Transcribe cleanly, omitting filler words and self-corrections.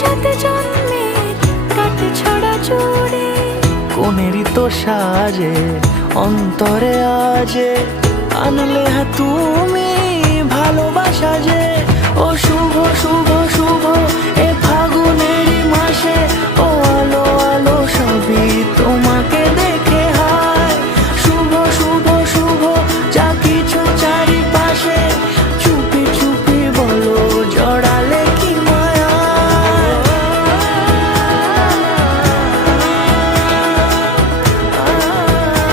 সাত জন্মের কাট ছড়া জুড়ে কোনেরই তো সাজে অন্তরে আজে আনলে হ্যাঁ তুমি ভালোবাসা যে ও শুভ শুভ শুভ এ